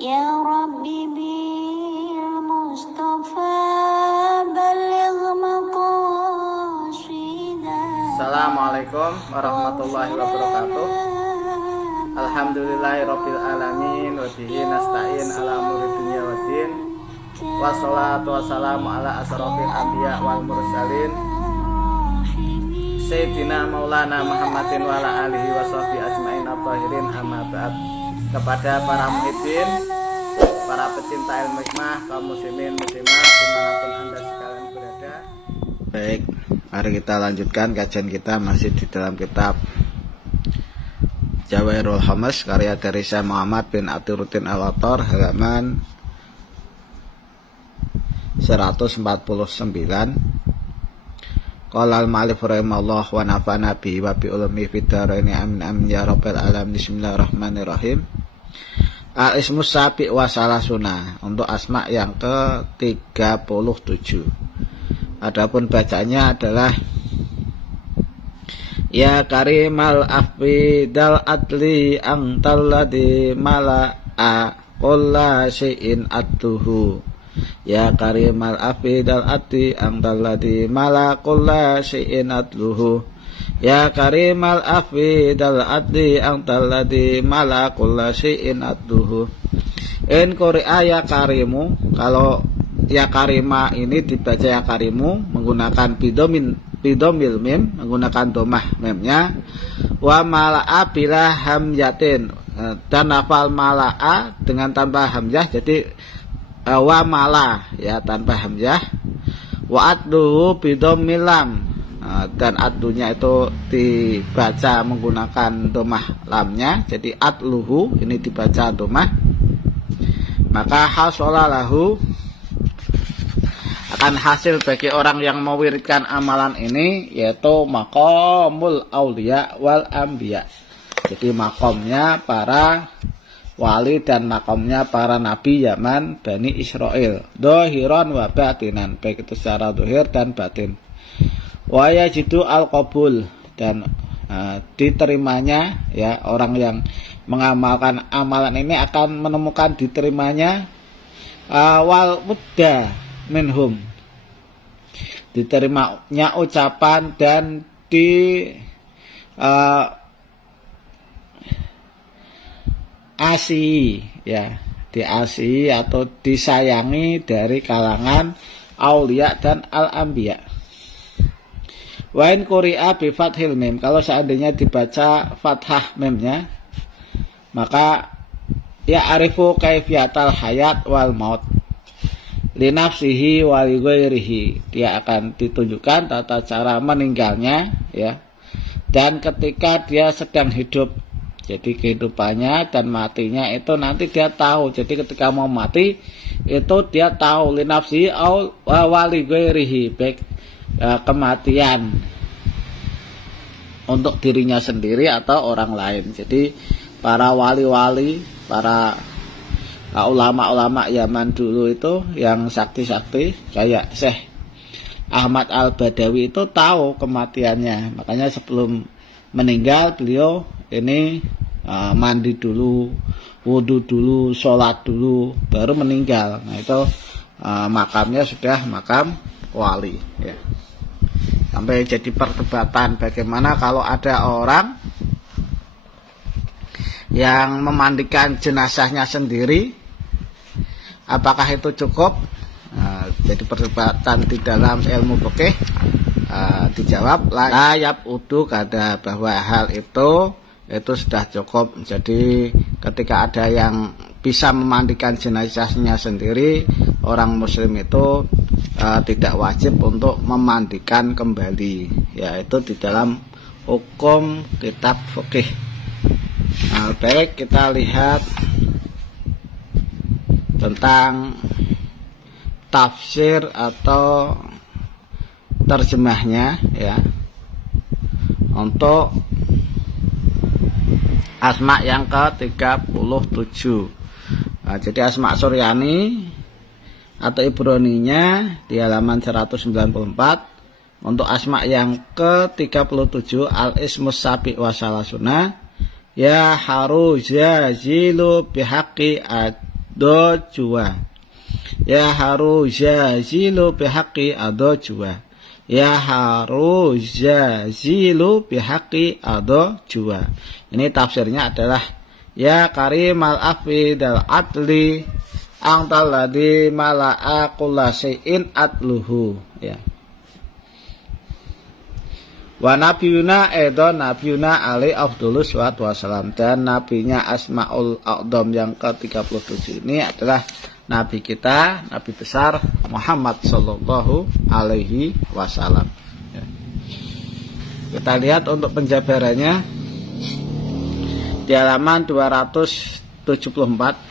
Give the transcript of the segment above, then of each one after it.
Ya Rabbi bil Mustafa baligh maqasidah. Assalamualaikum warahmatullahi wabarakatuh. Alhamdulillahirabbil alamin wa bihi nasta'in ala umuri dunya waddin. Wassalatu wassalamu ala asrofil anbiya wal mursalin Sayyidina Maulana Muhammadin wa ala alihi wa sahbihi ajmain at-tahirin, amma ba'd. Kepada para muhibbin, para pecinta ilmu hikmah, kaum muslimin muslimat dimanapun anda sekalian berada. Baik, mari kita lanjutkan kajian kita masih di dalam kitab Jawahirul Hamas karya dari Syekh Muhammad bin Athiruddin Al-Attar, halaman 149. Qala al-ma'alif rahimahullah wa nafa'ana bihi wa bi ulumi fid dharaini amin amin ya rabbal alamin. Bismillahirrahmanirrahim. Al-ismus sabi wa salasuna, untuk asma yang ke-37. Adapun bacanya adalah ya karimal afwi dal adli antal ladzi mala'a kulla syai'in atuhu. Ya karimal afwi dal adli antal ladzi mala'a kulla syai'in atluhu. Ya karimal afwi dal adli antal ladzi mala'a kulla syai'in atluhu. In quri'a ya karimu, kalau ya karima ini dibaca ya karimu menggunakan bidomil mim, menggunakan domah memnya. Wa mala'a bila hamyatin, dan hafal mala'a dengan tanpa hamzah, jadi wa mala ya tanpa hamzah. Wa adluhu bidomil lam, dan adlunya itu dibaca menggunakan domah lamnya, jadi adluhu ini dibaca domah. Maka hasolalahu, akan hasil bagi orang yang mewiridkan amalan ini, yaitu maqamul auliya wal anbiya. Jadi makomnya para wali dan makomnya para nabi zaman Bani Israel, dohiron wa batinan, baik itu secara dohir dan batin. Wa yajidu al-qabul, dan diterimanya, ya, orang yang mengamalkan amalan ini akan menemukan diterimanya wal mudda minhum, diterimanya ucapan dan diasihi, ya, diasihi atau disayangi dari kalangan aulia dan al-anbiya. Wa in quri'a bi fathil mim, kalau seandainya dibaca fathah memnya, maka ya arifu kaifiyatal hayat wal maut linafsihi wa li ghairihi, dia akan ditunjukkan tata cara meninggalnya, ya, dan ketika dia sedang hidup, jadi kehidupannya dan matinya itu nanti dia tahu. Jadi ketika mau mati itu dia tahu linafsihi wa li ghairihi, baik kematian untuk dirinya sendiri atau orang lain. Jadi para wali-wali, para ulama-ulama zaman dulu itu yang sakti-sakti kayak Syekh Ahmad Al-Badawi itu tahu kematiannya. Makanya sebelum meninggal beliau ini mandi dulu, wudu dulu, sholat dulu, baru meninggal. Nah itu makamnya sudah makam wali, ya. Sampai jadi perdebatan bagaimana kalau ada orang yang memandikan jenazahnya sendiri, apakah itu cukup? Jadi perdebatan di dalam ilmu fikih. Dijawab la yab'udu, kada, bahwa hal itu sudah cukup. Jadi ketika ada yang bisa memandikan jenazahnya sendiri, orang muslim itu tidak wajib untuk memandikan kembali, yaitu di dalam hukum kitab fikih. Baik, kita lihat tentang tafsir atau terjemahnya, ya, untuk asma yang ke-37. Jadi asma Suryani atau Ibraninya di halaman 194. Untuk asma yang ke-37 al-ismus sabi wa salasuna, ya haru jazilu bihaqqi do jua. Ya harujazilu bihaqqi ado jua. Ya harujazilu bihaqqi ado jua. Ini tafsirnya adalah ya karimal afi dal adli angtal ladzi mala'a kulla syai'in adluhu, ya. Wa nabiyuna edon nabiyuna alaihi afdhalus sholatu wassalam, dan nabinya Asmaul A'dham yang ke-37 ini adalah nabi kita, nabi besar Muhammad sallallahu alaihi wasallam. Ya. Kita lihat untuk penjabarannya di halaman 274.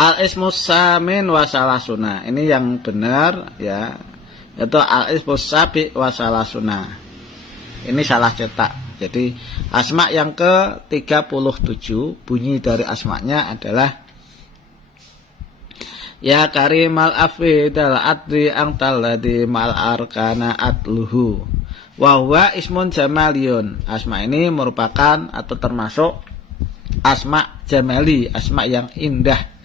Al-ismus samin wasalasuna. Ini yang benar, ya. Itu al-ismus sabi wasalasuna. Ini salah cetak. Jadi asma yang ke-37, bunyi dari asmanya adalah ya karimal afidal adri angtal ladzi mal arkana atluhu wa huwa ismun jamaliyun. Asma ini merupakan atau termasuk asma jamali, asma yang indah.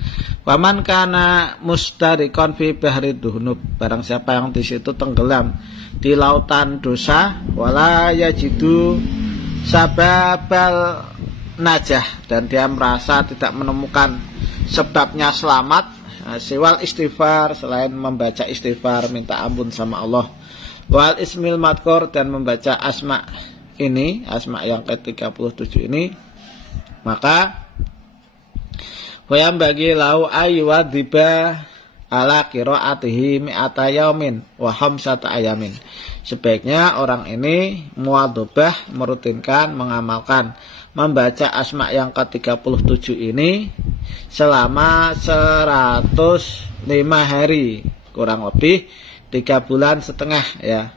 Waman kana mustariqan fi bahri duhnub, barang siapa yang di situ tenggelam di lautan dosa, wala yajidu sababal najah, dan dia merasa tidak menemukan sebabnya selamat, siwal istighfar, selain membaca istighfar minta ampun sama Allah, wal ismil madkur, dan membaca asma ini, asma yang ke-37 ini, maka wayam bagi lau ayyuwadziba ala qiraatihi mi'ata yaumin wa khamsata ayamin. Sebaiknya orang ini muadzabah, merutinkan, mengamalkan membaca asma yang ke-37 ini selama 105 hari, kurang lebih 3 bulan setengah, ya.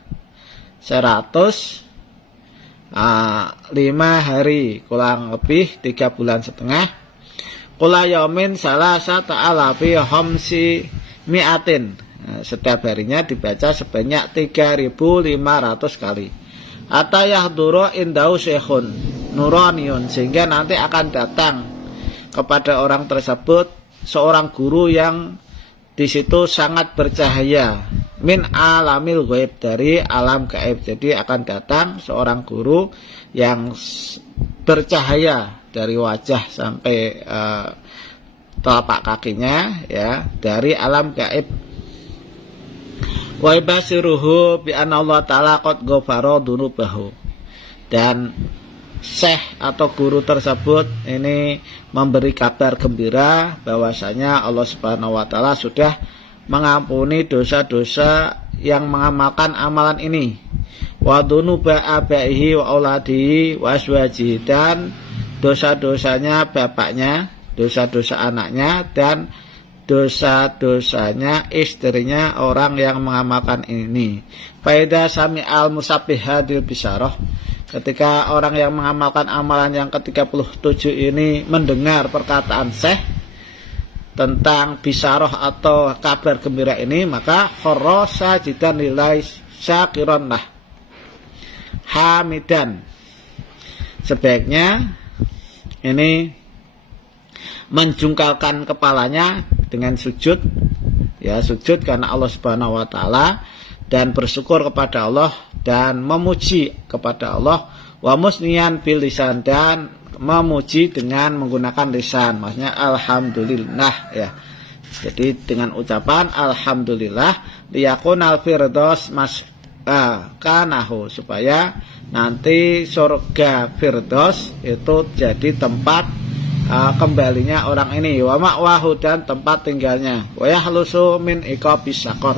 105 hari kurang lebih 3 bulan setengah. Kula yaumin salasata alafi khamsi mi'atin. Setiap harinya dibaca sebanyak 3.500 kali. Hatta yahduru indau syekhun nuraniyun, sehingga nanti akan datang kepada orang tersebut seorang guru yang di situ sangat bercahaya, min alamil ghaib, dari alam gaib. Jadi akan datang seorang guru yang bercahaya dari wajah sampai telapak kakinya, ya, dari alam gaib. Wa ibasiruhu bi anna Allah ta'ala qad ghafara dunubahu, dan syekh atau guru tersebut ini memberi kabar gembira bahwasanya Allah Subhanahu wa taala sudah mengampuni dosa-dosa yang mengamalkan amalan ini. Wa dunuba abaihi wa auladihi wa azwajihi, dan dosa-dosanya bapaknya, dosa-dosa anaknya, dan dosa-dosanya istrinya orang yang mengamalkan ini. Faida sami al musabbihatil bisyarah, ketika orang yang mengamalkan amalan yang ke-37 ini mendengar perkataan syekh tentang bisyarah atau kabar gembira ini, maka kharra sajidan lillahi syakiran lah hamidan. Sebaiknya ini menjungkalkan kepalanya dengan sujud, ya, sujud karena Allah Subhanahu wa taala, dan bersyukur kepada Allah dan memuji kepada Allah, wa musniyan bil lisan, dan memuji dengan menggunakan lisan, maksudnya alhamdulillah, ya. Jadi dengan ucapan alhamdulillah liyakunal firdaus kanahu, supaya nanti surga firdaus itu jadi tempat kembalinya orang ini, wa ma'wahu, dan tempat tinggalnya, wa yahlusu min iqabis syaqar,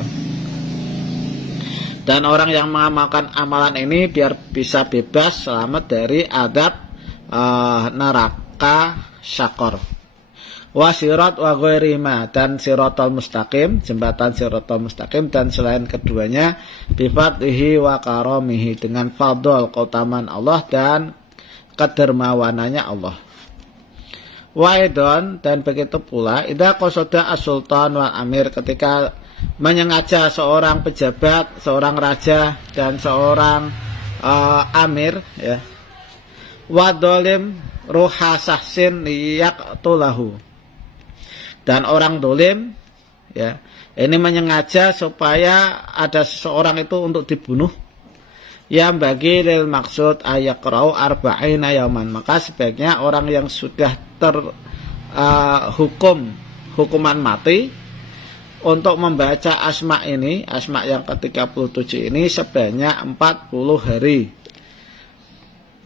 dan orang yang mengamalkan amalan ini biar bisa bebas selamat dari adab neraka syaqar. Wa sirat wa ghairima, dan siratal mustaqim, jembatan siratal mustaqim, dan selain keduanya bifadlihi wa karamihi, dengan fadl, keutamaan Allah dan kedermawanannya Allah. Wa idon, dan begitu pula idza qasada as-sultan wal amir, ketika menyengaja seorang pejabat, seorang raja, dan seorang amir, ya, wa dolim ruha sahsin yaqtulahu, dan orang dolim, ya, ini menyengaja supaya ada seseorang itu untuk dibunuh, yang bagi lil maksud ayakrau arba'ina yauman, maka sebaiknya orang yang sudah hukuman mati untuk membaca asma ini, asma yang ke-37 ini sebanyak 40 hari.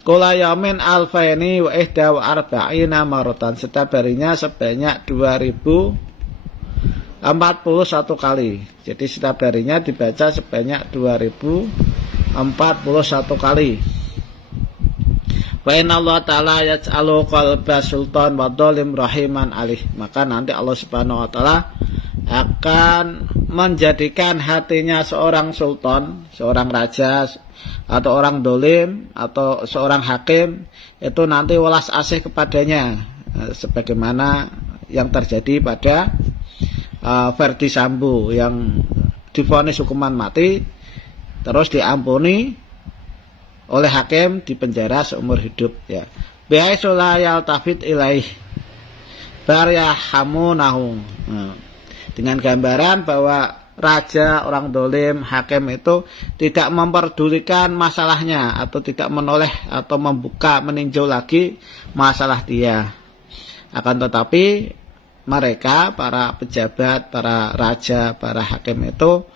Kula yaumin alfaini wa ihda wa arba'ina marotan, setiap harinya sebanyak 2041 kali. Jadi setiap harinya dibaca sebanyak 2041 kali. Wa inna Allah ta'ala yaj'alu qalba sultan wa dhalim rahiman alih, maka nanti Allah Subhanahu wa ta'ala akan menjadikan hatinya seorang sultan, seorang raja, atau orang dolim, atau seorang hakim, itu nanti welas asih kepadanya, sebagaimana yang terjadi pada Verdi Sambo yang divonis hukuman mati, terus diampuni oleh hakim, di penjara seumur hidup, ya. Bihaitsu yaltafit ilaih baryahamunahu, dengan gambaran bahwa raja, orang dolim, hakim itu tidak memperdulikan masalahnya, atau tidak menoleh atau membuka, meninjau lagi masalah dia. Akan tetapi mereka, para pejabat, para raja, para hakim itu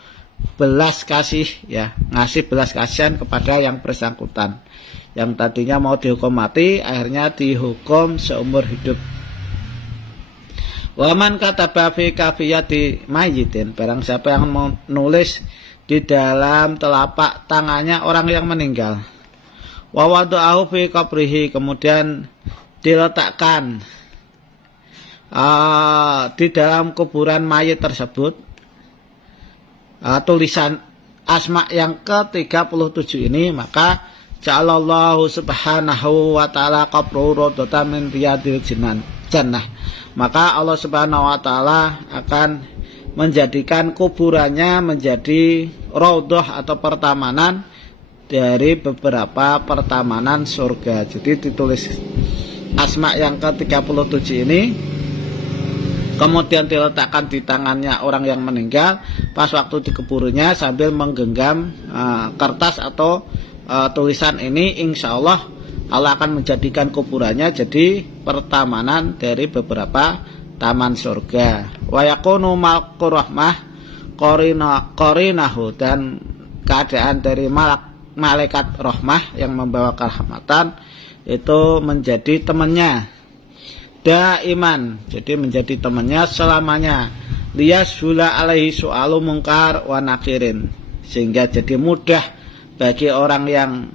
belas kasih, ya, ngasih belas kasihan kepada yang bersangkutan, yang tadinya mau dihukum mati akhirnya dihukum seumur hidup. Waman kataba fi kafiyati mayyitin, barang siapa yang menulis di dalam telapak tangannya orang yang meninggal, wa wada'ahu fi qabrihi, kemudian diletakkan di dalam kuburan mayit tersebut, tulisan asma yang ke-37 ini, maka ja'alallahu subhanahu wa ta'ala qabru rawdatan min riyadil jannah, maka Allah Subhanahu wa ta'ala akan menjadikan kuburannya menjadi raudhah atau pertamanan dari beberapa pertamanan surga. Jadi ditulis asma yang ke-37 ini, kemudian diletakkan di tangannya orang yang meninggal pas waktu dikuburnya, sambil menggenggam kertas atau tulisan ini, insya Allah Allah akan menjadikan kuburannya jadi pertamanan dari beberapa taman surga. Wa yakunu malku rahmah qarinahu, dan keadaan dari malaikat rahmah yang membawa kerahmatan itu menjadi temannya daiman, jadi menjadi temannya selamanya, liyashula alaihi su'alu mungkar wa nakirin, sehingga jadi mudah bagi orang yang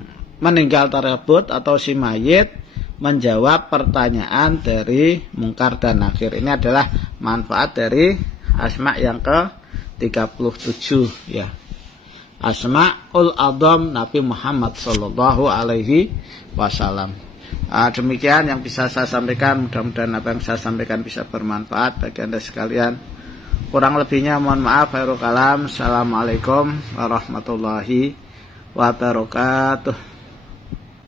meninggal tersebut atau si mayit menjawab pertanyaan dari mungkar dan nakir. Ini adalah manfaat dari asma yang ke-37, ya, Asma'ul Adzam Nabi Muhammad sallallahu alaihi wasallam. Demikian yang bisa saya sampaikan, mudah-mudahan apa yang saya sampaikan bisa bermanfaat bagi Anda sekalian. Kurang lebihnya mohon maaf. Khairul kalam. Assalamualaikum warahmatullahi wabarakatuh.